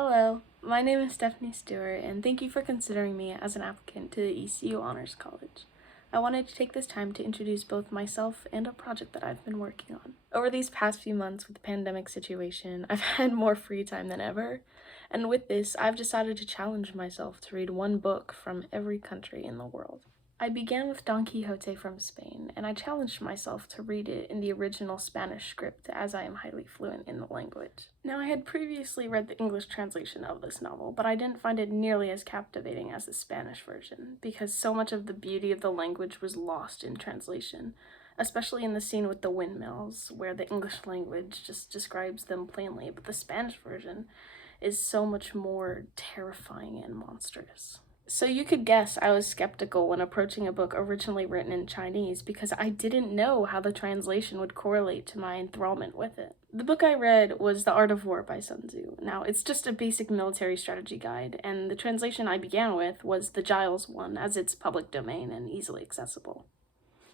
Hello, my name is Stephanie Stewart, and thank you for considering me as an applicant to the ECU Honors College. I wanted to take this time to introduce both myself and a project that I've been working on. Over these past few months with the pandemic situation, I've had more free time than ever, and with this, I've decided to challenge myself to read one book from every country in the world. I began with Don Quixote from Spain, and I challenged myself to read it in the original Spanish script, as I am highly fluent in the language. Now, I had previously read the English translation of this novel, but I didn't find it nearly as captivating as the Spanish version, because so much of the beauty of the language was lost in translation, especially in the scene with the windmills, where the English language just describes them plainly, but the Spanish version is so much more terrifying and monstrous. So you could guess I was skeptical when approaching a book originally written in Chinese because I didn't know how the translation would correlate to my enthrallment with it. The book I read was The Art of War by Sun Tzu. Now, it's just a basic military strategy guide, and the translation I began with was the Giles one, as it's public domain and easily accessible.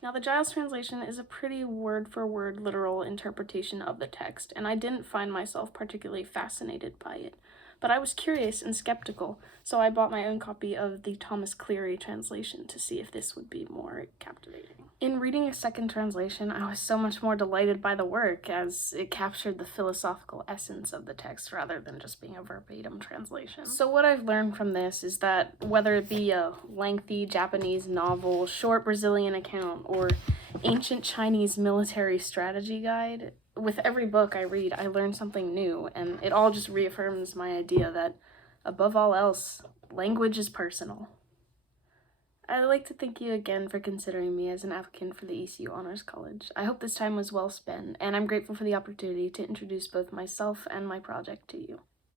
Now, the Giles translation is a pretty word-for-word literal interpretation of the text, and I didn't find myself particularly fascinated by it. But I was curious and skeptical, so I bought my own copy of the Thomas Cleary translation to see if this would be more captivating. In reading a second translation, I was so much more delighted by the work, as it captured the philosophical essence of the text rather than just being a verbatim translation. So what I've learned from this is that whether it be a lengthy Japanese novel, short Brazilian account, or ancient Chinese military strategy guide, with every book I read, I learn something new, and it all just reaffirms my idea that, above all else, language is personal. I'd like to thank you again for considering me as an applicant for the ECU Honors College. I hope this time was well spent, and I'm grateful for the opportunity to introduce both myself and my project to you.